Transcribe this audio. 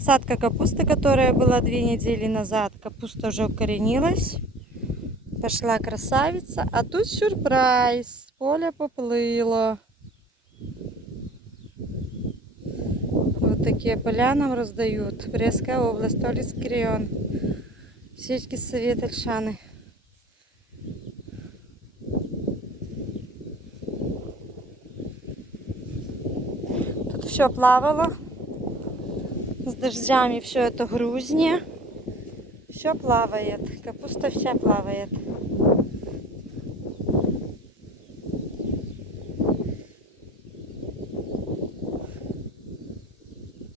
Посадка капусты, которая была 2 недели назад. Капуста уже укоренилась. Пошла красавица. А тут сюрприз. Поле поплыло. Вот такие поля нам раздают. Брестская область, Толицкий район. Сельский совет Ольшаны. Тут все плавало. С дождями все это грузне. Все плавает. Капуста вся плавает.